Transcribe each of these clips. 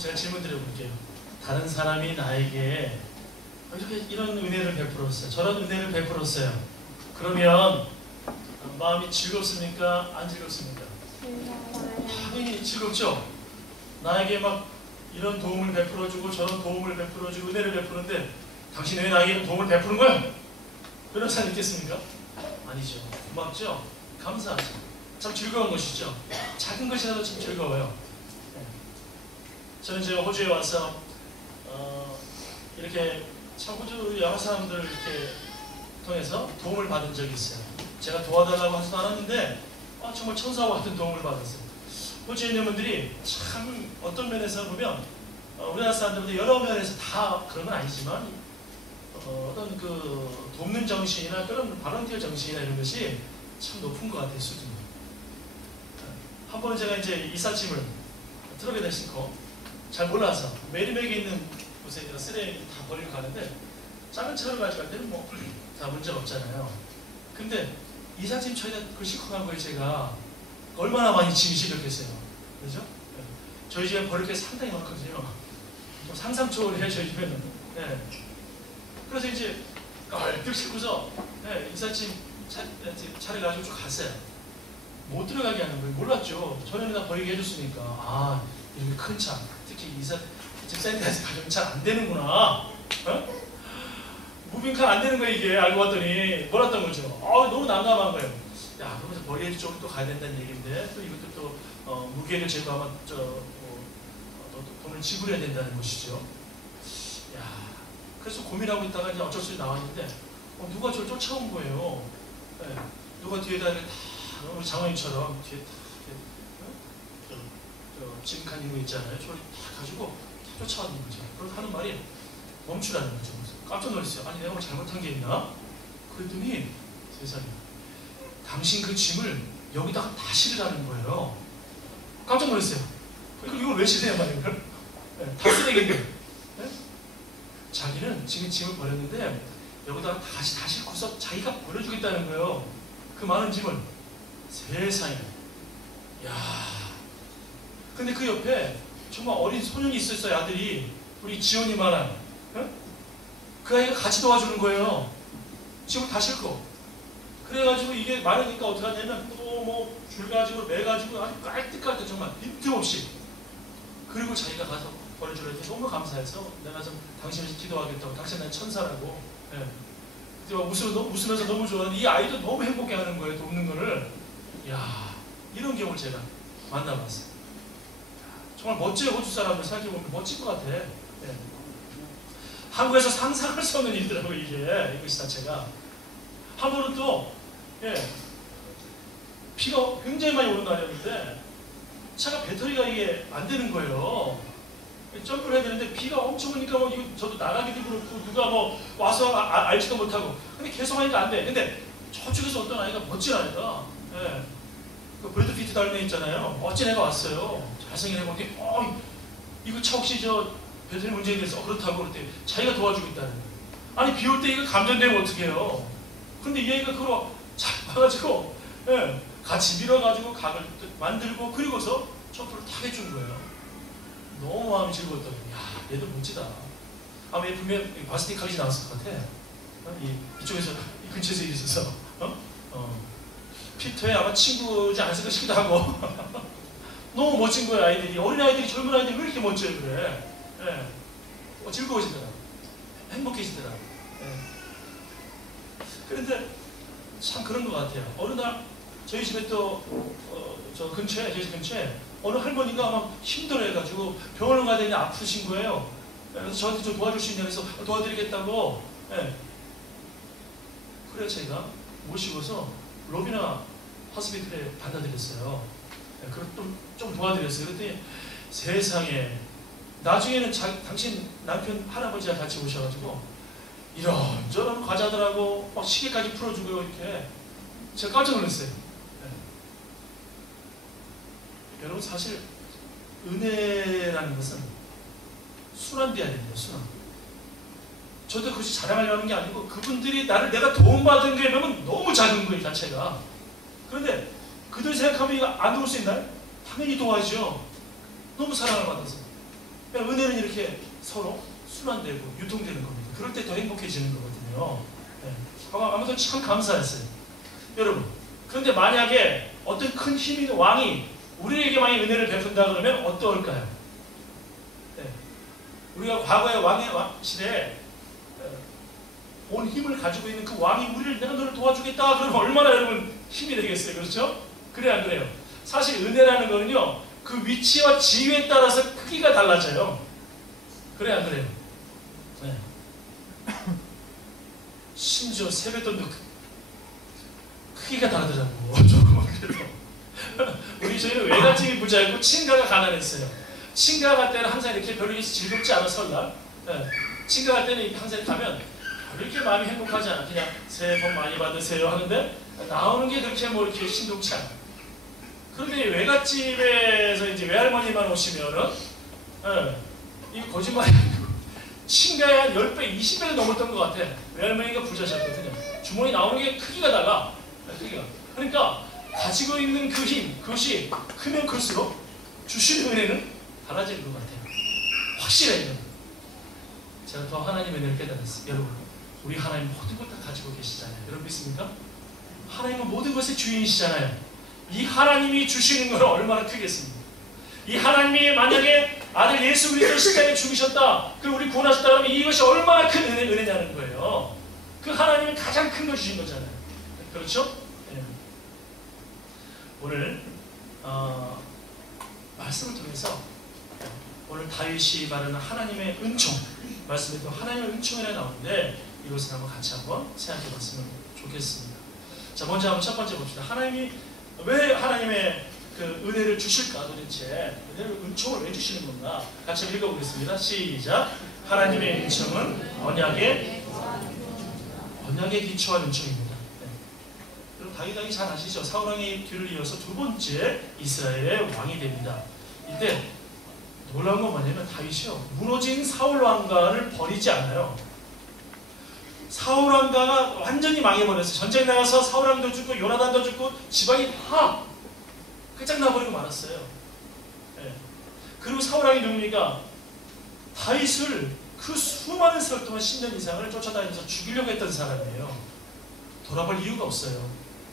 제가 질문 드려볼게요. 다른 사람이 나에게 이렇게 이런 은혜를 베풀었어요. 저런 은혜를 베풀었어요. 그러면 마음이 즐겁습니까? 안 즐겁습니까? 당연히 즐겁죠. 나에게 막 이런 도움을 베풀어주고 저런 도움을 베풀어주고 은혜를 베푸는데 당신 왜 나에게 도움을 베푸는 거야? 그런 사람 있겠습니까? 아니죠. 고맙죠? 감사하죠. 참 즐거운 것이죠. 작은 것이라도 참 즐거워요. 저는 제가 호주에 와서 이렇게 참 호주 여러 사람들 이렇게 통해서 도움을 받은 적이 있어요. 제가 도와달라고 하지도 않았는데 정말 천사와 같은 도움을 받았어요. 호주에 있는 분들이 참 어떤 면에서 보면 우리나라 사람들보다 여러 면에서 다 그런 건 아니지만 어떤 그 돕는 정신이나 그런 발런티어 정신이나 이런 것이 참 높은 것 같아요. 수준이. 한 번은 제가 이제 이삿짐을 트럭에다 싣고 잘 몰라서 메리맥에 있는 곳에 쓰레기 다 버리러 가는데 작은 차를 가지고 갈 때는 뭐 다 문제가 없잖아요. 근데 이삿짐 차에다 그걸 싣고 간 거에 제가 얼마나 많이 짐이 실렸겠어요. 그죠? 네. 저희 집에 버릴 게 상당히 많거든요. 좀 상상 초월해요, 저희 집에는. 네. 그래서 이제 깔뜩 싣고서 네, 이삿짐 차를 가지고 쭉 갔어요. 못 들어가게 하는 거예요. 몰랐죠. 전에는 다 버리게 해줬으니까. 이렇게 큰 차, 특히 이삿짐 센터에서 가져오면 잘 안 되는구나. 무빙카 안 되는 거예요, 이게. 알고 봤더니 몰랐던 거죠. 너무 난감한 거예요. 야, 그러면서 버리기 쪽으로 또 가야 된다는 얘기인데 또 이것도 또 무게를 제거하면 또 돈을 지불해야 된다는 것이죠. 야, 그래서 고민하고 있다가 이제 어쩔 수 없이 나왔는데 누가 저를 쫓아온 거예요. 네. 누가 뒤에다 이렇게 다 장원이처럼 뒤에 짐 칸 거 있잖아요. 저를 다 가지고 다 쫓아왔는 거죠. 그래서 하는 말이 멈추라는 거죠. 깜짝 놀랐어요. 아니 내가 뭐 잘못한 게 있나? 그랬더니 세상에 당신 그 짐을 여기다가 다 실으라는 거예요. 깜짝 놀랐어요. 그리고 이걸 왜 실어야 말이에요? 네, 다 쓰레기인데. 네? 자기는 지금 짐을 버렸는데 여기다가 다시 다 싣고서 자기가 버려주겠다는 거예요. 그 많은 짐을. 세상에. 야. 근데 그 옆에 정말 어린 소년이 있었어요. 아들이. 우리 지원이만한. 네? 그 아이가 같이 도와주는 거예요. 짐을 다 싣고. 그래가지고 이게 많으니까 어떻게 하냐면 또 뭐 줄 가지고 매 가지고 아주 깔뜩깔뜩 정말 빈틈없이. 그리고 자기가 가서 버려주려 했더니 너무 감사해서 내가 좀 당신을 기도하겠다고. 당신 난 천사라고. 예. 웃으면서 너무 좋아하는 이 아이도 너무 행복해하는 거예요. 돕는 거를. 이야, 이런 경우를 제가 만나봤어요. 정말 멋져요. 호주 사람들 생각해보면 멋진 것 같아. 예. 한국에서 상상할 수 없는 일이더라고요. 이것이 자체가. 한 번은 또 비가 굉장히 많이 오는 날이었는데 차가 배터리가 이게 안 되는 거예요. 점프를 해야 되는데 비가 엄청 오니까 뭐 이거 저도 나가기도 그렇고 누가 뭐 와서 알지도 못하고 근데 계속 하니까 안 돼. 근데 저쪽에서 어떤 아이가 멋진 아이가 그 브래드 피트 닮은 애 있잖아요. 멋진 애가 왔어요. 잘생긴 애가 오는데 이거 차 혹시 저 배터리 문제에 대해서 그렇다고 그랬더니 자기가 도와주고 있다는 거예요. 아니 비 올 때 이거 감전되면 어떻게 해요? 근데 이 애가 그걸 잘 봐가지고 같이 밀어가지고 각을 만들고 그리고서 점프를 탁 해준 거예요. 너무 마음이 즐거웠다고. 야, 얘도 멋지다. 아마 얘 분명 바스팅 칼리지 나왔을 것 같아. 이쪽에서 이 근처에서 있어서 피터에 아마 친구지 않았을까 싶기도 하고. 너무 멋진 거예요. 아이들이. 어린 아이들이 젊은 아이들이 왜 이렇게 멋져요 그래. 즐거워지더라. 행복해지더라. 그런데 참 그런 것 같아요. 어느 날 저희 집에 또 저희 집 근처에 어느 할머니가 막 힘들어해가지고 병원을 가야 되는데 아프신 거예요. 그래서 저한테 좀 도와줄 수 있냐고 해서 도와드리겠다고. 그래 제가 모시고서 로비나 호스피털에 받아들였어요. 그걸 좀 도와드렸어요. 그랬더니 세상에 나중에는 당신 남편 할아버지와 같이 오셔가지고 이런저런 과자들하고 막 시계까지 풀어주고 이렇게 제가 깜짝 놀랐어요. 여러분 사실 은혜라는 것은 순환돼야 됩니다. 순환. 저도 그것이 자랑하려는 게 아니고 그분들이 내가 도움받은 게 너무 작은 거예요 자체가. 그런데 그들 생각하면 이거 안 도울 수 있나요? 당연히 도와야죠. 너무 사랑을 받아서. 그러니까 은혜는 이렇게 서로 순환되고 유통되는 겁니다. 그럴 때 더 행복해지는 거거든요. 네. 아무튼 참 감사했어요. 여러분, 그런데 만약에 어떤 큰 힘 있는 왕이 우리에게만 은혜를 베푼다 그러면 어떨까요? 네. 우리가 과거의 왕의 시대에 온 힘을 가지고 있는 그 왕이 내가 너를 도와주겠다 그러면 얼마나 여러분 힘이 되겠어요. 그렇죠? 그래 안 그래요? 사실 은혜라는 거는요, 그 위치와 지위에 따라서 크기가 달라져요. 그래 안 그래요? 네. 심지어 세뱃돈도 크기가 다르더라고. 조금 그래도 저희는 외갓집이 부자였고 친가가 가난했어요. 친가 갈 때는 항상 이렇게 별로 즐겁지 않아 설날. 네. 친가 갈 때는 항상 가면 그렇게 마음이 행복하지 않아. 그냥 새해 복 많이 받으세요 하는데 나오는 게 그렇게 뭐 이렇게 신동치 않아. 그런데 외갓집에서 이제 외할머니만 오시면은, 이거 거짓말이 아니고 친가에 한 10배, 20배도 넘었던 것 같아. 외할머니가 부자셨거든요. 주머니 나오는 게 크기가 달라. 크기가. 그러니까 가지고 있는 그 힘, 그것이 크면 클수록 주시는 은혜는 달라지는 것 같아요. 확실해요. 제가 더 하나님의 은혜를 깨달았어요. 여러분, 우리 하나님 모든 것 다 가지고 계시잖아요. 여러분 믿습니까? 하나님은 모든 것의 주인이시잖아요. 이 하나님이 주시는 건 얼마나 크겠습니까? 이 하나님이 만약에 아들 예수 그리스도 십자가에 죽으셨다, 그리고 우리 구원하셨다 그러면 이것이 얼마나 큰 은혜냐는 거예요. 그 하나님이 가장 큰 걸 주신 거잖아요. 그렇죠? 네. 오늘 말씀을 통해서 오늘 다윗이 말하는 하나님의 은총, 말씀에 또 하나님의 은총이라 나오는데 이것을 같이 한번 생각해 봤으면 좋겠습니다. 자, 먼저 한번 첫 번째 봅시다. 하나님이 왜 하나님의 그 은혜를 주실까 도대체? 은총을 왜 주시는 건가? 같이 읽어보겠습니다. 시작. 하나님의 은총은 언약에 기초한 은총입니다. 네. 여러분 다윗 잘 아시죠? 사울왕의 뒤를 이어서 두 번째 이스라엘의 왕이 됩니다. 이때 놀라운 건 뭐냐면 다윗이요, 무너진 사울왕가를 버리지 않아요. 사울왕가가 완전히 망해버렸어요. 전쟁에 나가서 사울왕도 죽고 요나단도 죽고 지방이 다 끝장나버리고 말았어요. 네. 그리고 사울왕이 누굽니까? 다윗을 그 수많은 세월 동안 10년 이상을 쫓아다니면서 죽이려고 했던 사람이에요. 돌아볼 이유가 없어요.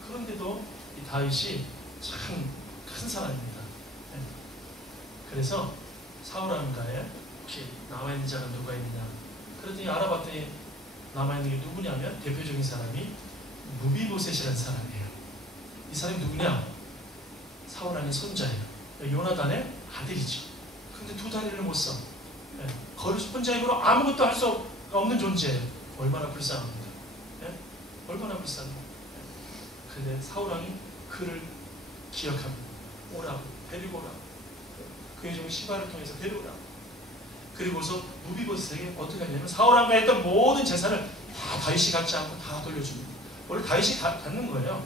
그런데도 이 다윗이 참 큰 사람입니다. 네. 그래서 사울왕가에 혹시 남아있는 자가 누가 있느냐 그랬더니 알아봤더니 남아있는 게 누구냐면 대표적인 사람이 무비보셋이라는 사람이에요. 이 사람이 누구냐? 사울왕의 손자예요. 요나단의 아들이죠. 근데 두 다리를 못 써. 네. 혼자 힘으로 아무것도 할 수 없는 존재예요. 얼마나 불쌍합니다. 네? 얼마나 불쌍해요. 네. 근데 사울왕이 그를 기억합니다. 오라고, 데리고 오라고. 그의 종 시바를 통해서 데려오라고. 그리고서 무비보셋에게 어떻게 하냐면 사울왕가 했던 모든 재산을 다 다윗이 갖지 않고 다 돌려줍니다. 원래 다윗이 다 갖는 거예요.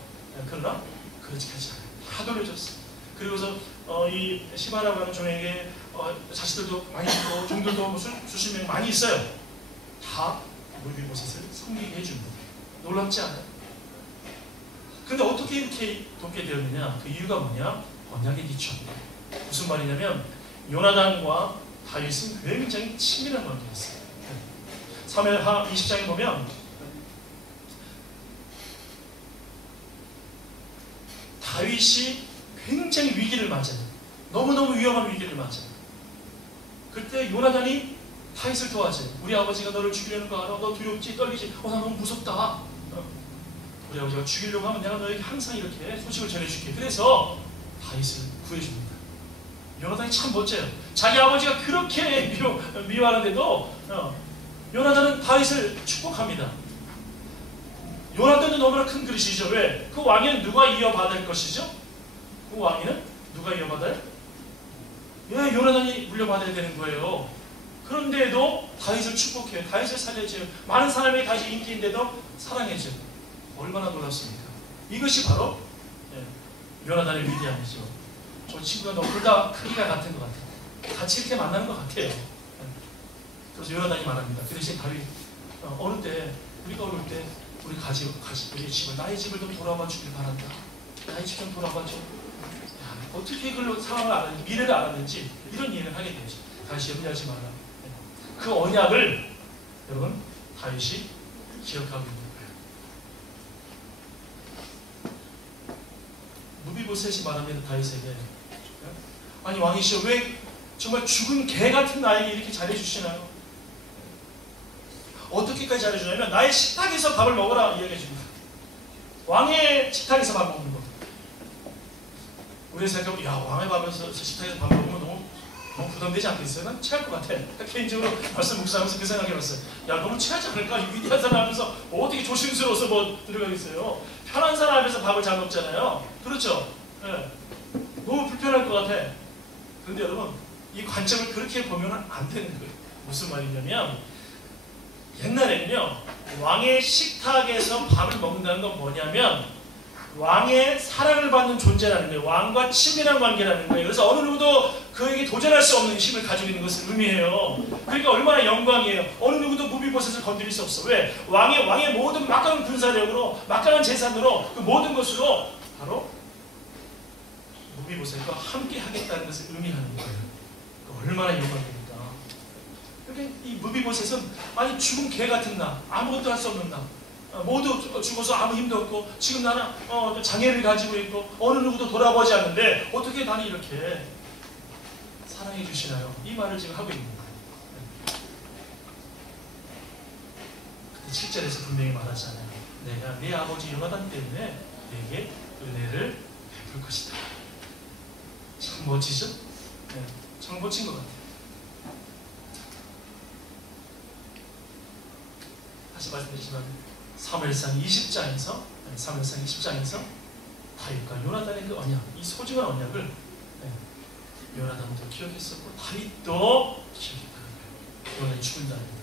그러나 그렇지 않아요. 다 돌려줬어요. 그리고서 이 시바라고 하는 종에게 자식들도 많이 있고 종들도 수십 명 많이 있어요. 다 무비보셋을 섬기게 해줍니다. 놀랍지 않아요? 근데 어떻게 이렇게 돕게 되었느냐? 그 이유가 뭐냐? 언약의 기초. 무슨 말이냐면 요나단과 다윗은 굉장히 친밀한 관계였어요. 사무엘하 20장에 보면 다윗이 굉장히 위기를 맞아요. 너무너무 위험한 위기를 맞아요. 그때 요나단이 다윗을 도와줘요. 우리 아버지가 너를 죽이려는 거 알아? 너 두렵지? 떨리지? 나 너무 무섭다. 우리 아버지가 죽이려고 하면 내가 너에게 항상 이렇게 소식을 전해줄게. 그래서 다윗을 구해줍니다. 요나단이 참 멋져요. 자기 아버지가 그렇게 미워하는데도 요나단은 다윗을 축복합니다. 요나단도 너무나 큰 그릇이죠. 왜? 그 왕위는 누가 이어받을 것이죠? 그 왕위는 누가 이어받아요? 왜 요나단이 물려받아야 되는 거예요? 그런데도 다윗을 축복해요. 다윗을 살려줘요. 많은 사람이 다윗이 인기인데도 사랑해줘요. 얼마나 놀랍습니까? 이것이 바로 요나단의 위대함이죠. 저 친구가 너무 둘 다 크기가 같은 것 같아요. 같이 이렇게 만나는 것 같아요. 그래서 요나단이 말합니다. 그 대신 다윗 어느 때 우리가 어릴 때 우리 우리 집을 나의 집을 좀 돌아봐 주길 바란다. 나의 집 좀 돌아봐 줘. 어떻게 그걸로 상황을 알았는지 미래를 알았는지 이런 이해를 하게 되죠. 다윗이 염려하지 마라. 그 언약을 여러분 다윗이 기억하고 있는 거예요. 무비보셋이 말합니다. 다윗에게 아니 왕이시여 왜 정말 죽은 개 같은 나에게 이렇게 잘해주시나요? 어떻게까지 잘해주냐면 나의 식탁에서 밥을 먹으라 이야기해 줍니다. 왕의 식탁에서 밥 먹는 거. 우리 생각해보면 야 왕의 밥에서 식탁에서 밥 먹으면 너무 부담되지 않겠어요? 난 체할 것 같아. 개인적으로 말씀 묵상하면서 그 생각해봤어요. 야 너무 체하지 않을까? 이 위대한 사람 앞에서 어떻게 조심스러워서 뭐 들어가겠어요? 편한 사람 앞에서 밥을 잘 먹잖아요. 그렇죠? 네. 너무 불편할 것 같아. 그런데 여러분 이 관점을 그렇게 보면 안 되는 거예요. 무슨 말이냐면 옛날에는요 왕의 식탁에서 밥을 먹는다는 건 뭐냐면 왕의 사랑을 받는 존재라는 거예요. 왕과 친밀한 관계라는 거예요. 그래서 어느 누구도 그에게 도전할 수 없는 힘을 가지고 있는 것을 의미해요. 그러니까 얼마나 영광이에요. 어느 누구도 무비보셋을 건드릴 수 없어. 왜? 왕의 모든 막강한 군사력으로 막강한 재산으로 그 모든 것으로 바로 무비보셋과 함께 하겠다는 것을 의미하는 거예요. 얼마나 영광입니까? 그러니까 이 무비보셋은 아니 죽은 개 같은 나, 아무것도 할 수 없는 나, 모두 죽어서 아무 힘도 없고 지금 나는 장애를 가지고 있고 어느 누구도 돌아보지 않는데 어떻게 나는 이렇게 사랑해 주시나요? 이 말을 지금 하고 있는 거예요. 근데 7절에서 분명히 말하잖아요. 내가 내 아버지 요나단 때문에 내게 은혜를 베풀 것이다. 참 멋지죠? 네, 참 멋진 것 같아요. 다시 말씀드리지만 사무엘상 20장에서 다윗과 요나단의 그 언약, 이 소중한 언약을 요나단도 기억했었고 다윗도 기억했다는 거예요. 요나단이 죽은다는 거예요.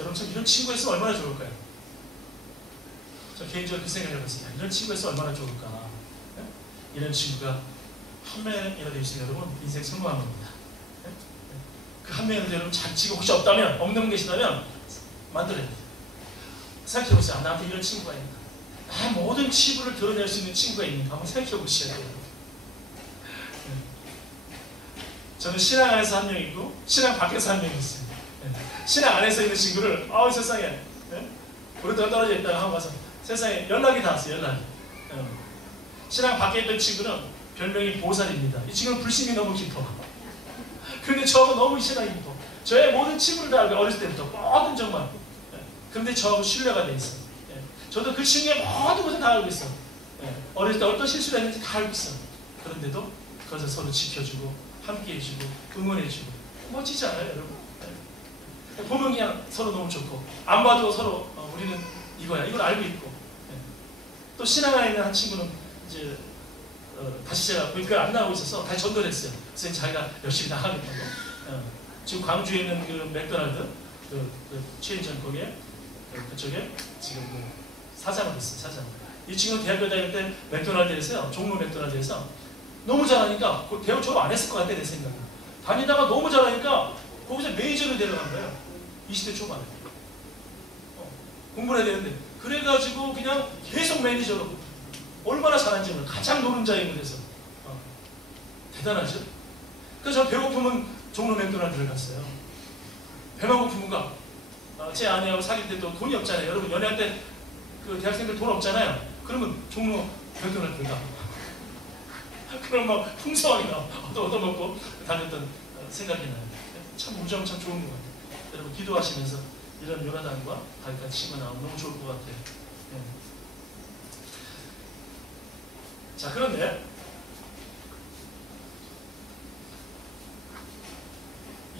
여러분 참 이런 친구가 있으면 얼마나 좋을까요? 저 개인적으로 그 생각을 해봤습니다. 이런 친구가 있으면 얼마나 좋을까? 네? 이런 친구가 한 명이라도 있으면 여러분 인생 성공한 겁니다. 네? 그 한 명이라도 여러분 잘 치고 혹시 없다면 없는 분 계시다면 만들어야 돼요. 생각해보세요. 나한테 이런 친구가 있나? 나의 모든 치부를 드러낼 수 있는 친구가 있는가? 한번 생각해보셔야 돼요. 네. 저는 신앙 안에서 한 명 있고 신앙 밖에서 한 명 있어요. 네. 신앙 안에서 있는 친구를 세상에 네? 오랫동안 떨어져 있다가 한번 가서 세상에 연락이 닿았어요. 연락이. 신앙 밖에 있던 친구는 별명이 보살입니다. 이 친구는 불신이 너무 깊어. 그런데 저하고 너무 신앙이 깊어. 저의 모든 친구를 다 알고 어렸을 때부터 모든 정말. 그런데 저하고 신뢰가 돼 있어. 저도 그 친구의 모든 것을 다 알고 있어. 어렸을 때 어떤 실수를 했는지 다 알고 있어. 그런데도 그것을 서로 지켜주고 함께해주고 응원해주고 멋지지 않아요, 여러분? 보면 그냥 서로 너무 좋고 안 봐도 서로 우리는 이거야. 이걸 알고 있고. 또 신앙 안에 있는 한 친구는 이제 다시 제가 보니까 안 나오고 있어서 다시 전도를 했어요. 그래서 자기가 열심히 나가겠다고. 지금 광주에 있는 그 맥도날드 그 체인점 거기에 그쪽에 지금 그 사장을 했어요. 사장. 이 친구는 대학교 다닐 때 맥도날드에서요. 종로 맥도날드에서 너무 잘하니까 대학 졸업 안 했을 것 같아 내 생각에. 다니다가 너무 잘하니까 거기서 매니저를 데려간 거예요. 20대 초반에. 공부를 해야 되는데 그래가지고 그냥 계속 매니저로 얼마나 잘하는지 몰라요. 가장 노른자인 곳에서. 대단하죠? 그래서 저 배고프면 종로 맥도날드를 갔어요. 배만 고프면 가. 제 아내하고 사귈 때도 돈이 없잖아요. 여러분 연애할 때 그 대학생들 돈 없잖아요. 그러면 종로 맥도날드 가. 그럼 막 풍성하게 얻어먹고 다녔던 생각이 나요. 참 우정 참 좋은 것 같아요. 여러분 기도하시면서 이런 요나단과 다윗과 친구 나오면 너무 좋을 것 같아요. 네. 자 그런데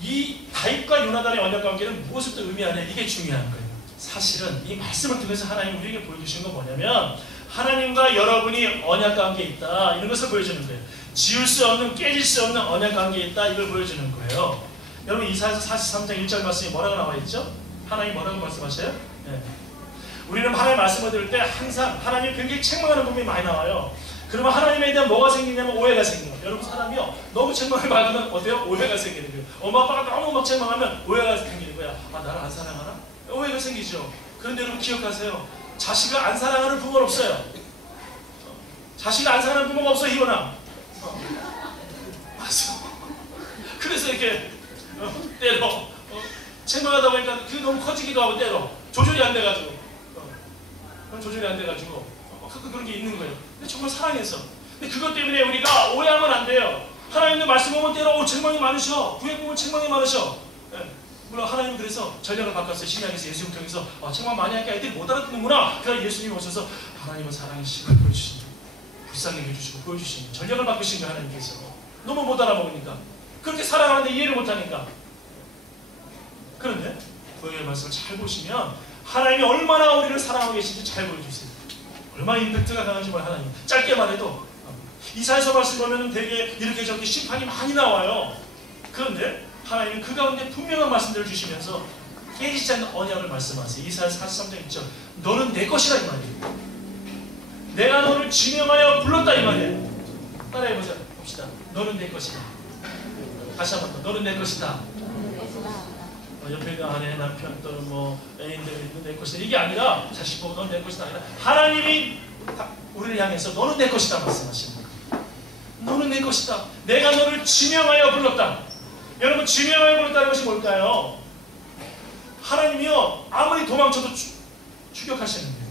이 다윗과 요나단의 언약 관계는 무엇을 또 의미하냐 이게 중요한 거예요. 사실은 이 말씀을 통해서 하나님 우리에게 보여주신 건 뭐냐면 하나님과 여러분이 언약 관계에 있다 이런 것을 보여주는 거예요. 지울 수 없는 깨질 수 없는 언약 관계에 있다 이걸 보여주는 거예요. 여러분 이사야서 43장 1절 말씀이 뭐라고 나와 있죠? 하나님 뭐라고 말씀하셔요? 네. 우리는 하나님 말씀을 들을 때 항상 하나님 굉장히 책망하는 부분이 많이 나와요. 그러면 하나님에 대한 뭐가 생기냐면 오해가 생겨요. 여러분 사람이요 너무 책망을 받으면 어때요? 오해가 생기는 거예요. 엄마 아빠가 너무 막 책망하면 오해가 생기는 거야. 아 나를 안 사랑하나? 오해가 생기죠. 그런데 여러분 기억하세요. 자식을 안 사랑하는 부모는 없어요. 자식을 안 사랑하는 부모가 없어. 희원아. 맞아. 그래서 이렇게 때려. 책망하다 보니까 그게 너무 커지기도 하고 때려. 조절이 안 돼가지고. 조절이 안 돼가지고. 그런 게 있는 거예요. 근데 정말 사랑해서. 근데 그것 때문에 우리가 오해하면 안 돼요. 하나님도 말씀 보면 때려. 책망이 많으셔. 구약 보면 책망이 많으셔. 물론 하나님은 그래서 전략을 바꿨어요. 신약에서 예수님 통해서 책망 많이 하니까 애들이 못 알아듣는구나. 그래서 예수님이 오셔서 하나님은 사랑이시고 보여주신 불쌍히 해주시고 보여주신 전략을 바꾸신 거예요. 하나님께서 너무 못 알아먹으니까 그렇게 사랑하는데 이해를 못하니까. 그런데 구약의 말씀을 잘 보시면 하나님이 얼마나 우리를 사랑하고 계신지 잘 보여주세요. 얼마나 임팩트가 강한지 몰라요. 하나님 짧게 말해도 이사야서 말씀 보면 되게 이렇게 저렇게 심판이 많이 나와요. 그런데 하나님은 그 가운데 분명한 말씀들을 주시면서 깨지지 않는 언약을 말씀하세요. 이사야 43장 1절 너는 내 것이라 이 말이에요. 내가 너를 지명하여 불렀다 이 말이에요. 따라해보자. 봅시다. 너는 내 것이다. 다시 한번 더. 너는 내 것이다. 옆에 있는 아내, 남편 또는 뭐 애인들 내 것이다. 이게 아니라 자식 보고 너는 내 것이다 아니라 하나님이 우리를 향해서 너는 내 것이다 말씀하시는 거예요. 너는 내 것이다. 내가 너를 지명하여 불렀다. 여러분 지명하여 불렀다는 것이 뭘까요? 하나님이요 아무리 도망쳐도 추격하시는 거예요.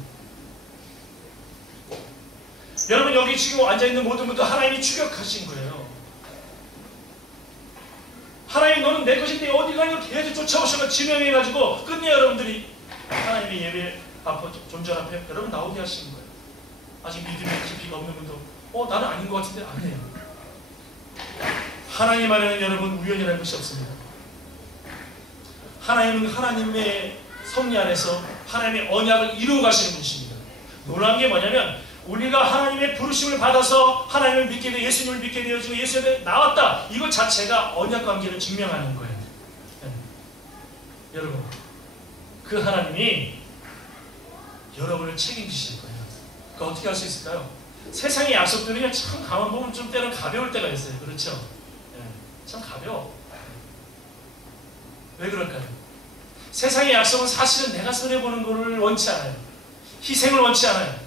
여러분 여기 지금 앉아있는 모든 분도 하나님이 추격하신 거예요. 하나님 너는 내 것인데 어디 가냐고 계속 쫓아오셔서 지명해가지고 끝내 여러분들이 하나님의 예배 앞에 존재 앞에 여러분 나오게 하시는 거예요. 아직 믿음의 깊이가 없는 분도 나는 아닌 것 같은데 아니에요. 하나님 안에는 여러분 우연이라는 것이 없습니다. 하나님은 하나님의 섭리 안에서 하나님의 언약을 이루어 가시는 분이십니다. 놀라운 게 뭐냐면 우리가 하나님의 부르심을 받아서 하나님을 믿게 되어 예수님을 믿게 되어지고 예수님에 나왔다. 이것 자체가 언약 관계를 증명하는 거예요. 여러분 그 하나님이 여러분을 책임지실 거예요. 그거 어떻게 할 수 있을까요? 세상의 약속들이 참 가만 보면 좀 때는 가벼울 때가 있어요. 그렇죠? 참 가벼워. 왜 그럴까요? 세상의 약속은 사실은 내가 손해보는 것을 원치 않아요. 희생을 원치 않아요.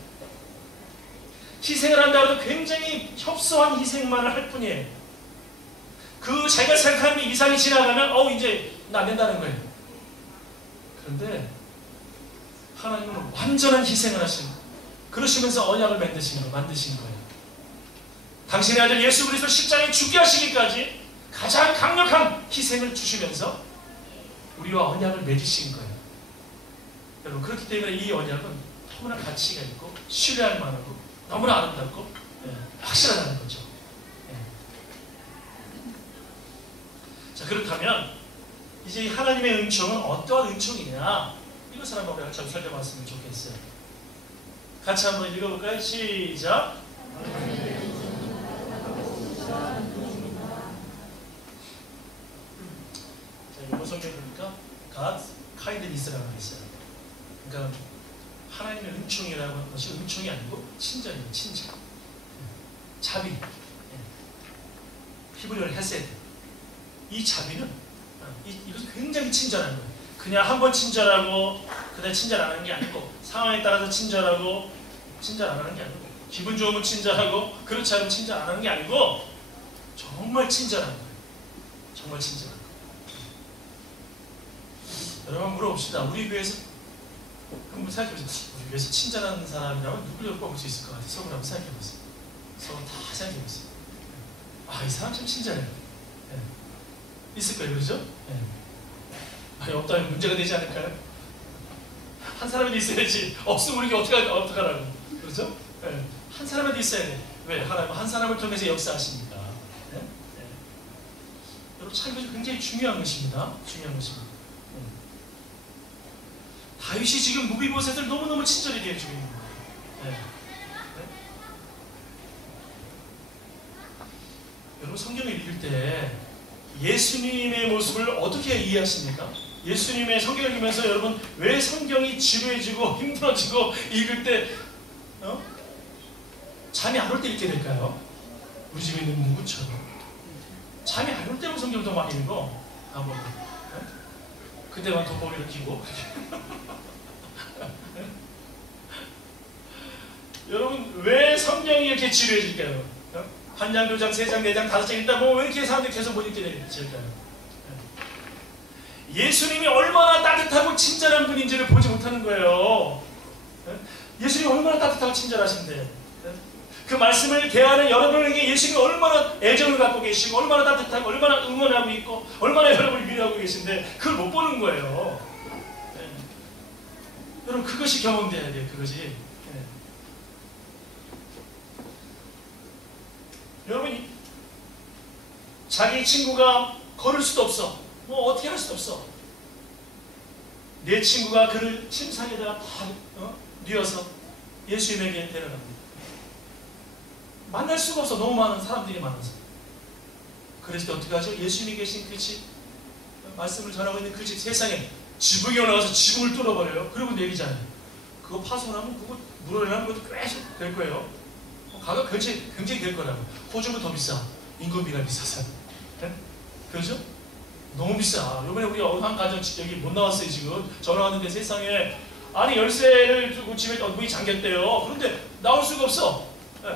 희생을 한다고 해도 굉장히 협소한 희생만을 할 뿐이에요. 그 자기가 생각하는 이상이 지나가면 이제 나 안 된다는 거예요. 그런데 하나님은 완전한 희생을 하신 거예요. 그러시면서 언약을 만드신 거예요. 당신의 아들 예수 그리스도 십자가에 죽게 하시기까지 가장 강력한 희생을 주시면서 우리와 언약을 맺으신 거예요. 여러분 그렇기 때문에 이 언약은 너무나 가치가 있고 신뢰할 만하고 너무나 아름답고 확실하다는 거죠. 자 그렇다면 이제 하나님의 은총은 어떠한 은총이냐 이것을 한번 우리가 좀 살펴봤으면 좋겠어요. 같이 한번 읽어볼까요? 시작. 이번 성경 보니까 God's kindness라고 있어요. 그러니까 하나님의 은총이라고 하는 것이 은총이 아니고 친절이에요. 친절. 자비. 히브리어로 헤세드. 이 자비는 이것은 굉장히 친절한 거예요. 그냥 한 번 친절하고 그다음에 친절 안 하는 게 아니고 상황에 따라서 친절하고 친절 안 하는 게 아니고 기분 좋으면 친절하고 그렇지 않으면 친절 안 하는 게 아니고 정말 친절한 거예요. 정말 친절한 거예요. 여러분 물어봅시다. 우리 교회에서 한번 생각해보세요. 우리 교회에서 친절한 사람이라면 누구를 뽑을 수 있을 것 같아요? 서로 한번 생각해보세요. 서로 다 생각해보세요. 이 사람 참 친절해요. 있을 거예요. 그렇죠? 아니 없다면 문제가 되지 않을까요? 한 사람이 있어야지. 없으면 우리가 어떡하라고. 그렇죠? 한 사람이 있어야 돼. 왜? 하나님은 한 사람을 통해서 역사하십니다. 여러분 참 이것이 굉장히 중요한 것입니다. 중요한 것입니다. 다윗이 지금 무비보셋을 너무너무 친절히 대해주고 있는 거예요. 여러분 성경을 읽을 때 예수님의 모습을 어떻게 이해하십니까? 예수님의 성경을 읽으면서 여러분 왜 성경이 지루해지고 힘들어지고 읽을 때 잠이 안 올 때 읽게 될까요? 우리 집에 있는 누구처럼 잠이 안 올 때면 성경을 더 많이 읽어. 그때만 돋보기를 끼고 여러분 왜 성경이 이렇게 지루해질까요? 한 장, 두 장, 세 장, 네 장, 다섯 장 읽다 보면 왜 이렇게 사람들이 계속 못 읽게 될까요? 예수님이 얼마나 따뜻하고 친절한 분인지를 보지 못하는 거예요. 예수님이 얼마나 따뜻하고 친절하신데, 그 말씀을 대하는 여러분에게 예수님이 얼마나 애정을 갖고 계시고 얼마나 따뜻하고 얼마나 응원하고 있고 얼마나 여러분을 위로하고 계신데 그걸 못 보는 거예요. 여러분 그것이 경험돼야 돼요. 그것이. 여러분 자기 친구가 걸을 수도 없어. 뭐 어떻게 할 수도 없어. 내 친구가 그를 침상에다가 다 뉘어서 예수님에게 데려갑니다. 만날 수가 없어. 너무 많은 사람들이 많아서. 그랬을 때 어떻게 하죠? 예수님이 계신 그 집, 말씀을 전하고 있는 그 집, 세상에 지붕이 올라가서 지붕을 뚫어버려요. 그리고 내리잖아요. 그거 파손하면 그거 물어내면 그것도 꽤 될 거예요. 가격 굉장히 될 거라고. 호주는 더 비싸. 인건비가 비싸서. 네? 그렇죠? 너무 비싸. 이번에 우리 한 가정 여기 못 나왔어요. 지금 전화 왔는데 세상에 아니 열쇠를 두고 집에 문이 잠겼대요. 그런데 나올 수가 없어. 네.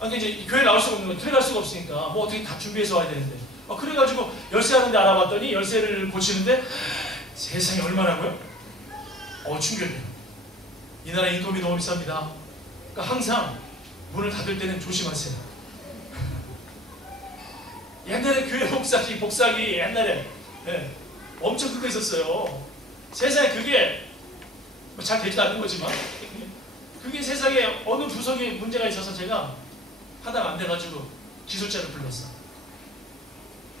아니 이제 교회 나올 수가 없는 거야. 들어갈 수가 없으니까 뭐 어떻게 다 준비해서 와야 되는데. 그래가지고 열쇠 하는데 알아봤더니 열쇠를 고치는데 세상에 얼마나고요? 충격이에요. 이 나라 인건비 너무 비쌉니다. 그러니까 항상 문을 닫을 때는 조심하세요. 옛날에 교회 복사기 옛날에 엄청 큰 거 있었어요. 세상에 그게 잘 되지도 않는 거지만 그게 세상에 어느 부석에 문제가 있어서 제가 하다가 안 돼가지고 기술자를 불렀어.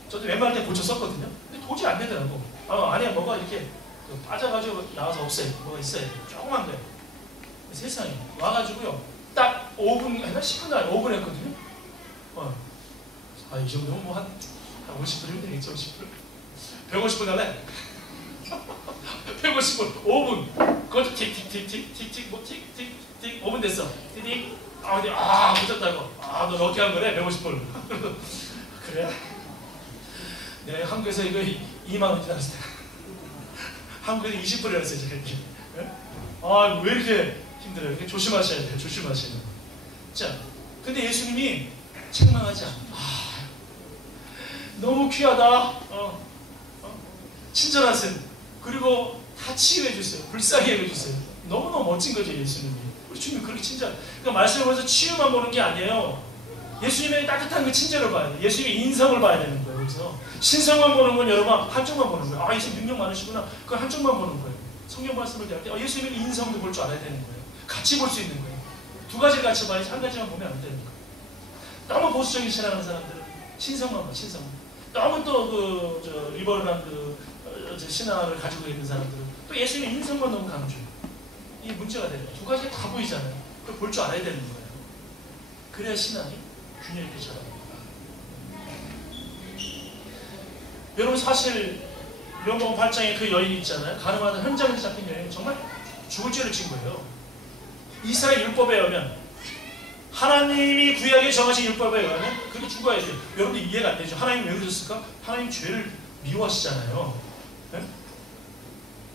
저도 웬만할 때 고쳐 썼거든요. 근데 도저히 안 되더라고. 안에 뭐가 이렇게 빠져가지고 나와서 없어요. 뭐가 있어야 돼. 조그만 거예요. 세상에 와가지고요. 딱 5분, 아니 10분도 아니고 5분 했거든요. 이 정도면 뭐 한 50분이면 되겠죠. 50분. 150분 할래? 150분, 5분. 그것도 틱틱틱틱틱틱, 뭐 틱틱틱, 5분 됐어. 틱틱. 붙였다고. 너 몇 개 한 거래? 150분. 그래? 내가 한국에서 이거 2만 원이 나왔을 때. 한국에서 20불 이랬어요, 제가. 왜 이렇게 힘들어요? 이렇게 조심하셔야 돼요, 조심하셔야 돼요. 자, 근데 예수님이 책망하지 않아. 너무 귀하다. 친절하세요. 그리고 다 치유해 주세요. 불쌍히 해 주세요. 너무너무 멋진 거죠, 예수님이. 우리 주님이 그렇게 친절. 그러니까 말씀을 보면서 치유만 보는 게 아니에요. 예수님의 따뜻한 그 친절을 봐야 돼요. 예수님의 인성을 봐야 되는 거예요. 그래서 신성만 보는 건 여러분 한쪽만 보는 거예요. 예수님 능력 많으시구나. 그건 한쪽만 보는 거예요. 성경 말씀을 대할 때 예수님의 인성도 볼 줄 알아야 되는 거예요. 같이 볼 수 있는 거예요. 두 가지를 같이 봐야지 한 가지만 보면 안 되는 거예요. 너무 보수적인 신앙하는 사람들은 신성만 봐, 신성. 너무 또 리버럴한 신앙을 가지고 있는 사람들은 또 예수님의 인성만 너무 강조해요. 이게 문제가 돼요. 두 가지가 다 보이잖아요. 그걸 볼 줄 알아야 되는 거예요. 그래야 신앙이 균형 있게 자랍니다. 여러분 사실 요한복음 8장에 그 여인이 있잖아요. 가늠하다 현장에서 잡힌 여인은 정말 죽을 죄를 진 거예요. 이스라엘 율법에 의하면 하나님이 구약에 정하신 율법에 의하면 그게 죽어야 돼요. 여러분들 이해가 안 되죠? 하나님 왜 그러셨을까? 하나님 죄를 미워하시잖아요. 네?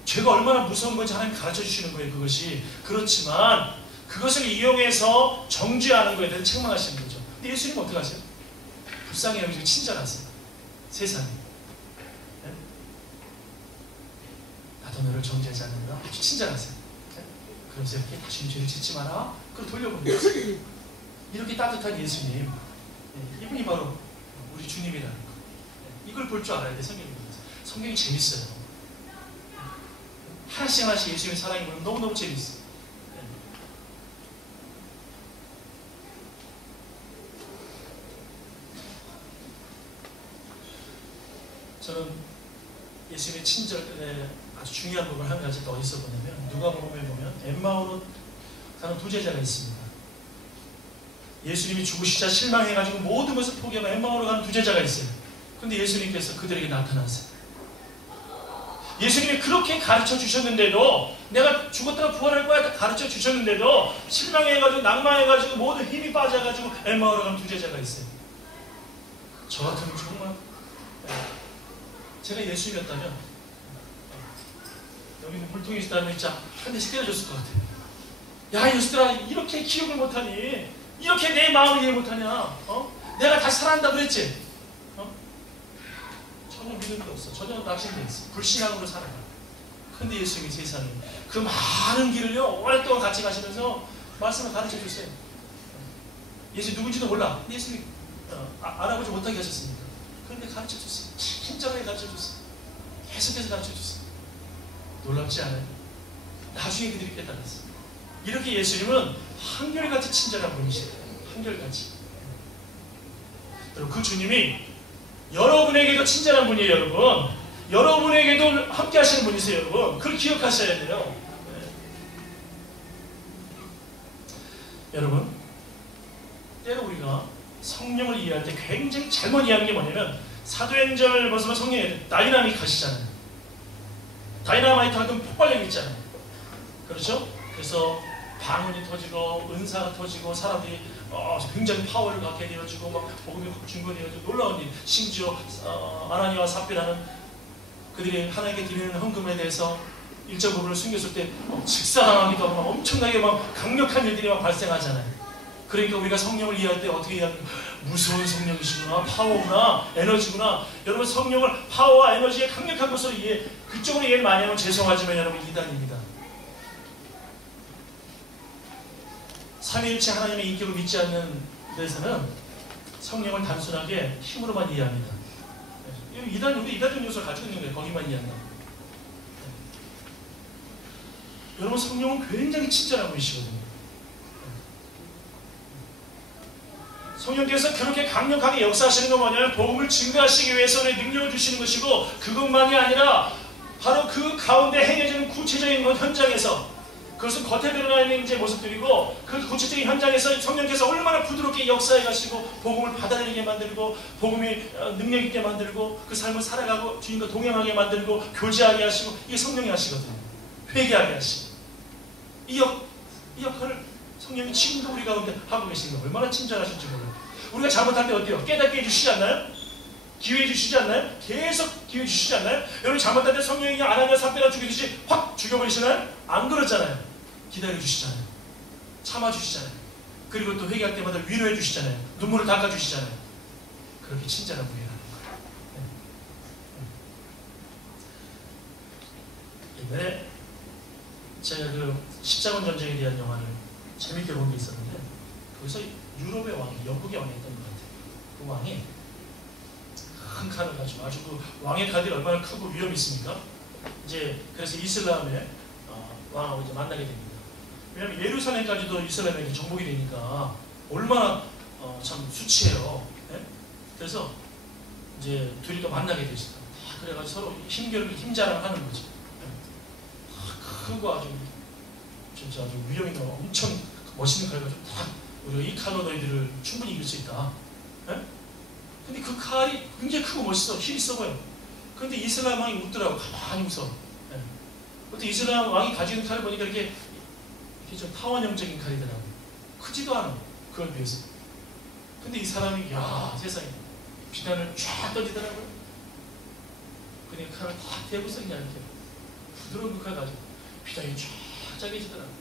죄가 얼마나 무서운 건지 하나님 가르쳐 주시는 거예요. 그것이. 그렇지만 그것을 이용해서 정죄하는 거에 대해서 책망하시는 거죠. 근데 예수님은 어떻게 하세요? 불쌍히 여기서 친절하세요. 세상에. 네? 나도 너를 정죄하지 않는다. 아주 친절하세요. 네? 그러면서 이렇게 다시는 죄를 짓지 마라. 그걸 돌려보는 거예요. 이렇게 따뜻한 예수님, 이분이 바로 우리 주님이라는 거. 이걸 볼 줄 알아야 돼, 성경이. 성경이 재밌어요. 하나씩 하나씩 예수님의 사랑이 보면 너무너무 재밌어요. 저는 예수님의 친절에 아주 중요한 부분을 한 가지 더 어디서 보냐면 누가복음에 보면 엠마오로 가는 두 제자가 있습니다. 예수님이 죽으시자 실망해가지고 모든 것을 포기하고 엠마오로 가는 두 제자가 있어요. 근데 예수님께서 그들에게 나타나세요. 예수님이 그렇게 가르쳐 주셨는데도 내가 죽었다가 부활할 거야 가르쳐 주셨는데도 실망해가지고 낭망해가지고 모든 힘이 빠져가지고 엠마오로 가는 두 제자가 있어요. 저 같으면 정말 제가 예수님이었다면 여기 물통이 있다면 진짜 한 대씩 때려줬을 것 같아요. 야, 이 녀석들아, 이렇게 기억을 못하니? 이렇게 내 마음을 이해 못하냐? 내가 다시 살아난다 그랬지? 정말 믿음이 없어. 전혀 낙심돼 있어. 불신앙으로 살아가. 근데 예수님이 세상에 그 많은 길을요 오랫동안 같이 가시면서 말씀을 가르쳐 줬어요. 예수 누군지도 몰라. 근데 예수님이 알아보지 못하게 하셨습니다. 그런데 가르쳐 줬어요. 친절하게 가르쳐 줬어요. 계속해서 가르쳐 줬어요. 놀랍지 않아요? 나중에 그들이 깨달았어요. 이렇게 예수님은 한결같이 친절한 분이시래요. 한결같이. 여러분, 그 주님이 여러분에게도 친절한 분이에요, 여러분. 여러분에게도 함께 하시는 분이세요, 여러분. 그걸 기억하셔야 돼요. 네. 여러분, 때로 우리가 성령을 이해할 때 굉장히 잘못 이해하는 게 뭐냐면, 사도행전을 보시면 성령이 다이나믹하시잖아요. 다이나마이트 같은 폭발력이 있잖아요. 그렇죠? 그래서 방언이 터지고 은사가 터지고 사람들이 굉장히 파워를 갖게 되어지고 막 복음이 확 증거되어지고 놀라운 일. 심지어 아나니아와 삽비라는 그들이 하나님께 드리는 헌금에 대해서 일정 부분을 숨겼을 때 직사당하기도 하고 막 엄청나게 막 강력한 일들이 막 발생하잖아요. 그러니까 우리가 성령을 이해할 때 어떻게 이해하는 무서운 성령이시구나, 파워구나, 에너지구나. 여러분, 성령을 파워와 에너지의 강력한 것으로 그쪽으로 이해를 많이 하면 죄송하지만 여러분, 이단입니다. 삼위일체 하나님의 인격을 믿지 않는 데서는 성령을 단순하게 힘으로만 이해합니다. 이단적 요소를 가지고 있는 거예요. 거기만 이해한다. 여러분, 성령은 굉장히 친절한 분이시거든요. 성령께서 그렇게 강력하게 역사하시는 건 뭐냐면 복음을 증거하시기 위해서 능력을 주시는 것이고, 그것만이 아니라 바로 그 가운데 행해지는 구체적인 현장에서, 그것은 겉에 드러나 있는 이제 모습들이고, 그 구체적인 현장에서 성령께서 얼마나 부드럽게 역사해 가시고 복음을 받아들이게 만들고 복음이 능력 있게 만들고 그 삶을 살아가고 주님과 동행하게 만들고 교제하게 하시고, 이게 성령이 하시거든요. 회개하게 하시고. 이 역할을 성령이 지금도 우리 가운데 하고 계시는 거예요. 얼마나 친절하실지 몰라요. 우리가 잘못할 때 어때요? 깨닫게 해주시지 않나요? 기회 주시지 않나요? 계속 기회 주시지 않나요? 여러분, 잘못할 때 성령이 아나니아 삽비라 죽이듯이 확 죽여버리시나요? 안 그러잖아요. 기다려주시잖아요. 참아주시잖아요. 그리고 또 회개할 때마다 위로해 주시잖아요. 눈물을 닦아주시잖아요. 그렇게 친절한 분이라는 거예요. 옛날에 제가 그 십자군 전쟁에 대한 영화를 재밌게 본 게 있었는데, 거기서 유럽의 왕이, 영국의 왕이 있던 것 같아요. 그 왕이 큰 칼을 가지고, 아주 그 왕의 칼이 얼마나 크고 위험이 있습니까? 이제 그래서 이슬람의 왕하고 이제 만나게 됩니다. 왜냐하면 예루살렘까지도 이슬람에게 정복이 되니까 얼마나 참 수치해요. 네? 그래서 이제 둘이 또 만나게 되시다. 그래가지고 서로 힘자랑하는 거지. 네? 크고 아주 진짜 아주 위험 있는 엄청 멋있는 칼 가지고 딱 우리가 이 칼로 너희들을 충분히 이길 수 있다. 네? 근데 그 칼이 굉장히 크고 멋있어. 힘이 있어 보여. 근데 이슬람 왕이 웃더라고. 가만히 웃어. 네. 근데 이슬람 왕이 가지고 있는 칼을 보니까 이렇게 좀 타원형적인 칼이더라고. 크지도 않아. 그걸 비해서. 근데 이 사람이 세상에 비난을 쫙 던지더라고요. 그냥 칼을 탁 대고서 그냥 이렇게 부드러운 그 칼 가지고 비난이 쫙 짜게지더라고요.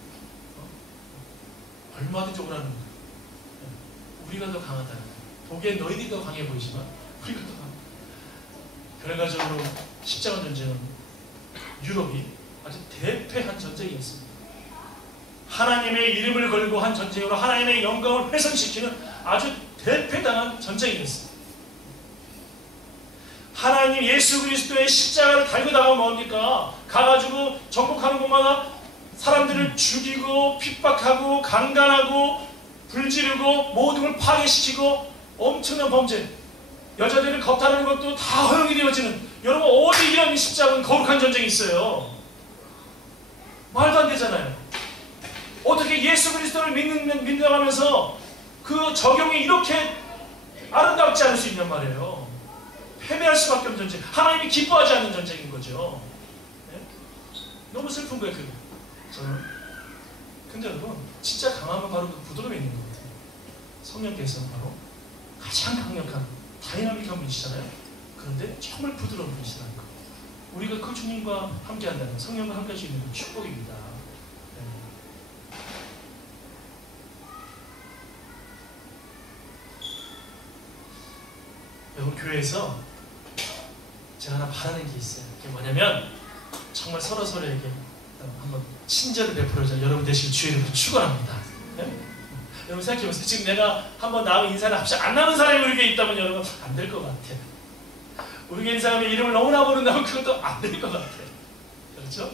얼마든지 오라는 거예요. 우리가 더 강하다는 거예요. 보기엔 너희들이 더 강해 보이지만 우리가 더 강해. 결과적으로 십자군 전쟁은 유럽이 아주 대패한 전쟁이었습니다. 하나님의 이름을 걸고 한 전쟁으로 하나님의 영광을 훼손시키는 아주 대패당한 전쟁이었습니다. 하나님 예수 그리스도의 십자가를 달고 나가면 뭡니까? 가가지고 정복하는 곳마다 사람들을 죽이고 핍박하고 강간하고 불지르고 모든 걸 파괴시키고 엄청난 범죄, 여자들을 겁탈하는 것도 다 허용이 되어지는, 여러분 어디 이런 십자가는 거룩한 전쟁이 있어요? 말도 안 되잖아요. 어떻게 예수 그리스도를 믿는다면서 그 적용이 이렇게 아름답지 않을 수 있냔 말이에요. 패배할 수밖에 없는 전쟁, 하나님이 기뻐하지 않는 전쟁인 거죠. 네? 너무 슬픈 거예요, 그게. 근데 여러분, 진짜 강함은 바로 그 부드러움에 있는 것 같아요. 성령께서는 바로 가장 강력한 다이나믹한 분이시잖아요. 그런데 정말 부드러운 분이시라는 거. 우리가 그 주님과 함께한다는, 성령과 함께할 수 있는 건 축복입니다. 네. 여러분, 교회에서 제가 하나 바라는 게 있어요. 그게 뭐냐면 정말 서로에게 한번 친절을 베풀어서 여러분 되시길 주의 이름으로 축원합니다. 네? 여러분 생각해보세요. 지금 내가 한번 나하고 인사를 합시 안 나는 사람이 우리에게 있다면 여러분 안 될 것 같아. 우리에게 있는 사람의 이름을 너무나 모른다면 그것도 안 될 것 같아. 그렇죠?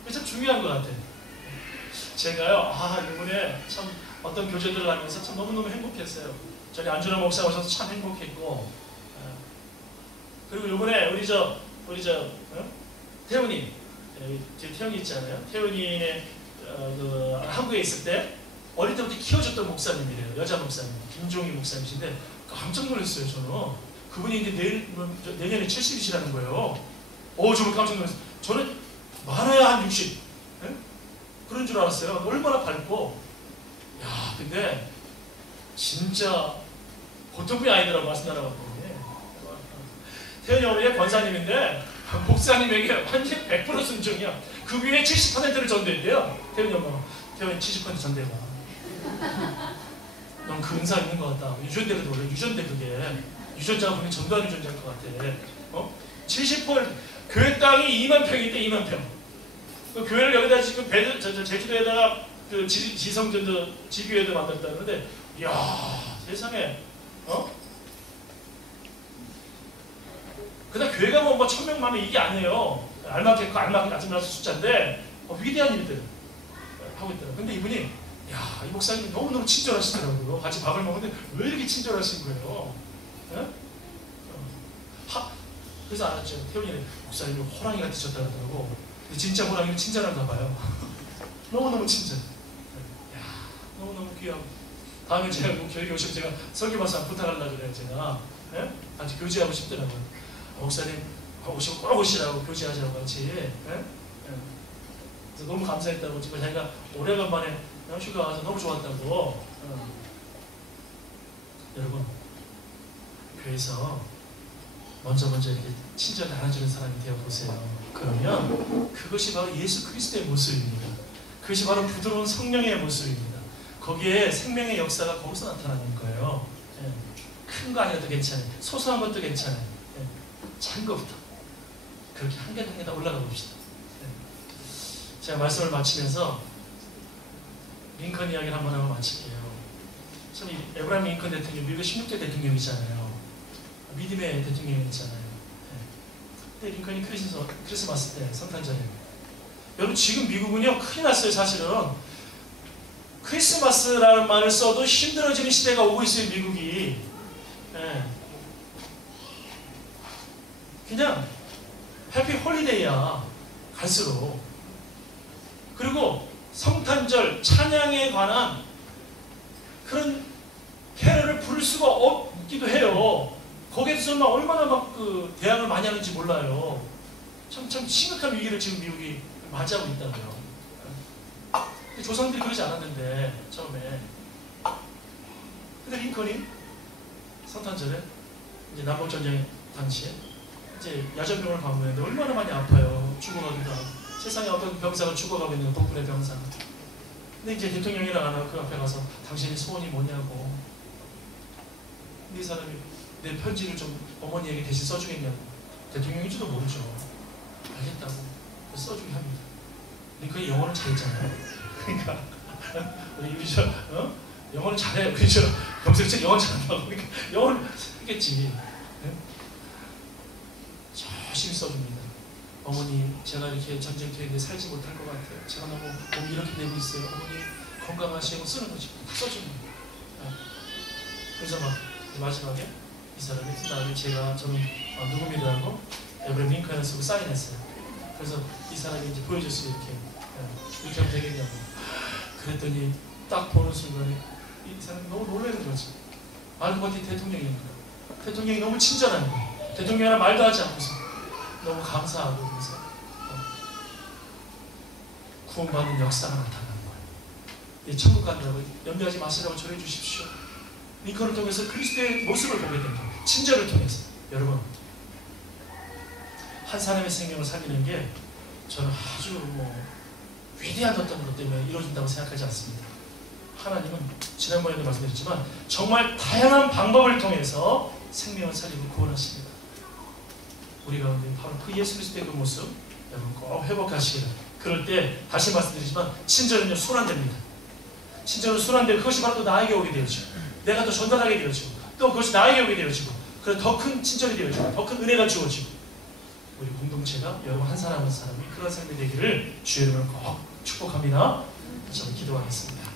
그게 참 중요한 것 같아요. 제가요, 이번에 참 어떤 교제들을 하면서 참 너무너무 행복했어요. 저희 안준호 목사 오셔서 참 행복했고, 그리고 이번에 우리 태훈이, 제 태훈이 있잖아요. 태훈이의 한국에 있을 때 어릴 때부터 키워줬던 목사님이래요. 여자 목사님, 김종희 목사님이신데 깜짝 놀랐어요. 저는 그분이 이제 내년에 70이시라는 거예요. 정말 깜짝 놀랐어요. 저는 많아야 한 60. 네? 그런 줄 알았어요. 얼마나 밝고. 야, 근데 진짜 보통 분이 아니더라고, 말씀 나눠봤더니. 태연이 어머니가 권사님인데 목사님에게 완전 100% 순종이야. 그 위에 70%를 전대했대요. 태연이 엄마가. 태연이 70% 전대해봐. 넌 그 은사 있는 것 같다. 유전대도 원래 유전대 그게. 유전자가 보면 전두환 유전자일 것 같아. 70% 교회 땅이 2만 평인데 2만 평. 그 교회를 여기다 지금 제주도에다가 그 지성전도 지교회도 만들었다는데, 이야 세상에, 그다음 교회가 뭐 1000명 만면 이게 아니에요. 알맞게 아줌마 숫자인데 위대한 일들 하고 있더라고요. 근데 이분이, 야, 이 목사님이 너무너무 친절하시더라고요. 같이 밥을 먹는데 왜 이렇게 친절하신 거예요? 그래서 알았죠. 태훈이는 목사님이 호랑이 같이 졌다 그러더라고. 근데 진짜 호랑이는 친절한가 봐요. 너무너무 친절. 야, 너무너무 귀하고. 다음에 제가 교회 오시면 제가 설교마사 부탁하려고 그래요. 제가 같이 교제하고 싶더라고요. 목사님 오시면 꼭 오시라고, 교제하시라고 같이. 그래서 너무 감사했다고. 지금 자기가 오래간만에 휴가 와서 너무 좋았다고. 여러분, 교회에서 먼저 이렇게 친절 나눠주는 사람이 되어보세요. 그러면 그것이 바로 예수 그리스도의 모습입니다. 그것이 바로 부드러운 성령의 모습입니다. 거기에 생명의 역사가 거기서 나타나는 거예요. 큰 거 아니라도 괜찮아요. 소소한 것도 괜찮아요. 작은 것부터 그렇게 한 개 한 개 다 올라가 봅시다. 제가 말씀을 마치면서 링컨 이야기를 한번 하고 마칠게요. 참 에브라임 링컨 대통령, 미국 16대 대통령이잖아요. 믿음의 대통령이잖아요. 근데 링컨이 크리스마스 때 성탄절에, 여러분 지금 미국은요 큰일 났어요. 사실은 크리스마스라는 말을 써도 힘들어지는 시대가 오고 있어요. 미국이. 그냥 해피 홀리데이야 갈수록. 그리고 성탄절 찬양에 관한 그런 캐럴을 부를 수가 없기도 해요. 거기에서 막 얼마나 그 대항을 많이 하는지 몰라요. 참 심각한 위기를 지금 미국이 맞이하고 있다고요. 근데 조상들이 그러지 않았는데 처음에. 근데 링컨이 성탄절에 이제 남북전쟁 당시에 이제 야전병을 방문했는데 얼마나 많이 아파요. 죽어가기도 하고. 세상에 어떤 병사가 죽어가고 있는 덕분에 병사. 근데 이제 대통령이랑 하나 그 앞에 가서 당신의 소원이 뭐냐고. 근데 이 사람이 내 편지를 좀 어머니에게 대신 써주겠냐고. 대통령인지도 모르죠. 알겠다고. 그래서 써주게 합니다. 링컨이 영어를 잘했잖아요. 그러니까 우리 영어를 잘해요. 그죠? 병사들 영어 잘한다고. 그러니까 영어를 하겠지. 열심히 써줍니다. 어머니, 제가 이렇게 전쟁터에 살지 못할 것 같아요. 제가 너무 몸이 이렇게 되고 있어요. 어머니 건강하시고 쓰는 거지. 다 써줍니다. 그래서 막 마지막에 이 사람이 쓴 다음에 저는 누굽니다라고 에브라임 링컨을 쓰고 사인했어요. 그래서 이 사람이 이제 보여줬어요. 이렇게 하면 되겠냐고. 그랬더니 딱 보는 순간에 이 사람이 너무 놀라는 거지. 알고 봤더니 대통령인 거예요. 대통령이 너무 친절한 거예요. 대통령이랑 말도 하지 않고서 너무 감사하고. 그래서 구원받는 역사가 나타나는 거예요. 천국 간다고 연대하지 마시라고 전해 주십시오. 링컨을 통해서 그리스도의 모습을 보게 된 거예요. 친절을 통해서. 여러분, 한 사람의 생명을 살리는 게 저는 아주 위대한 어떤 것 때문에 이루어진다고 생각하지 않습니다. 하나님은 지난번에도 말씀드렸지만 정말 다양한 방법을 통해서 생명을 살리고 구원하십니다. 우리 가운데 바로 그 예수 그리스도의 그 모습 여러분 꼭 회복하시기를. 그럴 때 다시 말씀드리지만 친절은요 순환됩니다. 친절은 순환되고 그것이 바로 또 나에게 오게 되어지고 내가 또 전달하게 되어지고 또 그것이 나에게 오게 되어지고 그래서 더 큰 친절이 되어지고 더 큰 은혜가 주어지고 우리 공동체가 여러분 한 사람 한 사람이 그런 삶이 되기를 주의 이름으로 꼭 축복합니다. 저는 기도하겠습니다.